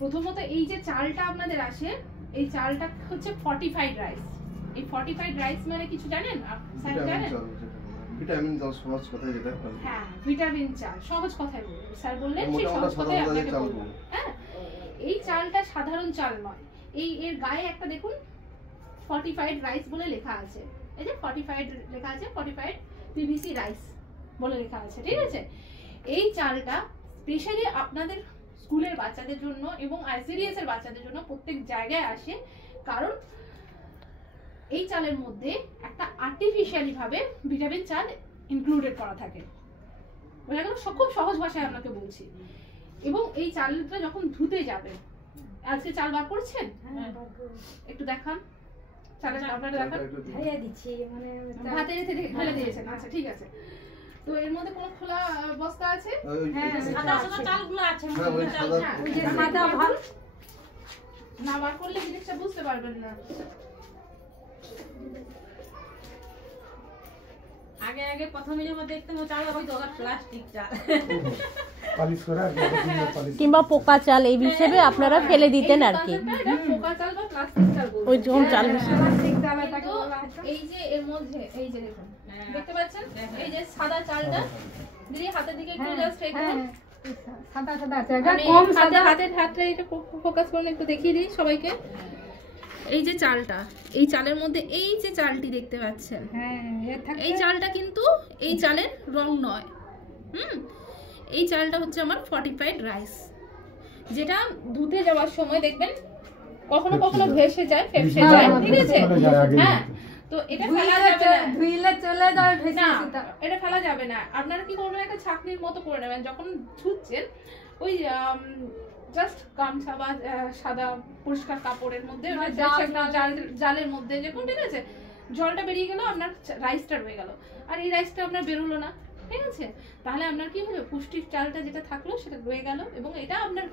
প্রথমত এই যে চালটা আপনাদের আসে, এই চালটা হচ্ছে ফর্টিফাইড রাইস। এই ফর্টিফাইড রাইস মানে কিছু জানেন স্যার? জানেন ভিটামিন চাল, সহজ কথায় যেটা। হ্যাঁ, ভিটামিন চাল সহজ কথায় বলবো, স্যার বললেন সেই সহজ কথায় আপনাকে বলবো। হ্যাঁ, এই চালটা সাধারণ চাল নয়। এই এর গায়ে একটা দেখুন ফর্টিফাইড রাইস বলে লেখা আছে, এই যে ফর্টিফাইড লেখা আছে, ফর্টিফাইড পিভিসি রাইস বলে লেখা আছে, ঠিক আছে? এই চালটা স্পেশালি আপনাদের স্কুলের বাচ্চাদের জন্য এবং আইসিডিএস এর বাচ্চাদের জন্য প্রত্যেক জায়গায় আসে, কারণ এই চালের মধ্যে একটা আর্টিফিশিয়ালি ভাবে ভিটামিন চাল ইনক্লুডেড করা থাকে। বোঝা গেল? খুব সহজ ভাষায় আপনাকে বলছি। এবং এই চালটা যখন ধুতে যাবে, আজকে চাল বার করছেন, একটু দেখান চালের চালটা দেখান। ঢালিয়ে দিচ্ছি, মানে ভাতে রেখে ঢেলে দিয়েছেন, আচ্ছা ঠিক আছে। তো এর মধ্যে কোনো খোলা বস্তা আছে? হ্যাঁ, সাদা সাদা চালগুলো আছে, ওই যে সাদা ভাত না বার করলে জিনিসটা বুঝতে পারবেন না। আগে আগে প্রথমে যখন দেখতাম ওই চাল হয়তো প্লাস্টিক চাল পালিশ করে আর কিংবা পোকা চাল এই হিসেবে আপনারা ফেলে দিতেন আর কি। পোকা চাল বা প্লাস্টিক চাল বলতে ওই যখন চাল প্লাস্টিক চাল এটাকে বলা হয়। এই যে এর মধ্যে এই যে দেখুন, দেখতে পাচ্ছেন এই যে সাদা চালটা, দিদি হাতের দিকে একটু জাস্ট একটু সাদা সাদা আছে, এটা কম সাদা। হাতের হাতটা এটা ফোকাস করুন, একটু দেখিয়ে দিই সবাইকে। এই যে চালটা, এই চালের মধ্যে এই যে চালটি দেখতে পাচ্ছেন, হ্যাঁ, এই চালটা কিন্তু এই চালের রং নয়। এই চালটা হচ্ছে আমার ফর্টিফাইড রাইস, যেটা ধুতে যাওয়ার সময় দেখবেন কখনো কখনো ভেসে যায়, ফেপসে যায়, ঠিক আছে? হ্যাঁ, তো এটা ফেলা যাবে না, ধুইলে চলে যাবে ভেসে না সেটা। এটা ফেলা যাবে না। আপনারা কি করবেন, একটা ছাঁকনির মতো করে নেবেন, যখন ধুচ্ছেন ওই জাস্ট গামছা বা সাদা পরিষ্কার কাপড়ের মধ্যে জালের মধ্যে যখন, ঠিক আছে, জলটা বেরিয়ে গেল, আপনার রাইসটা রয়ে গেল, আর এই রাইসটা আপনার বেরোলো না, ঠিক আছে? তাহলে আপনার কি হলো, পুষ্টির চালটা যেটা থাকলো সেটা রয়ে গেল, এবং এটা আপনার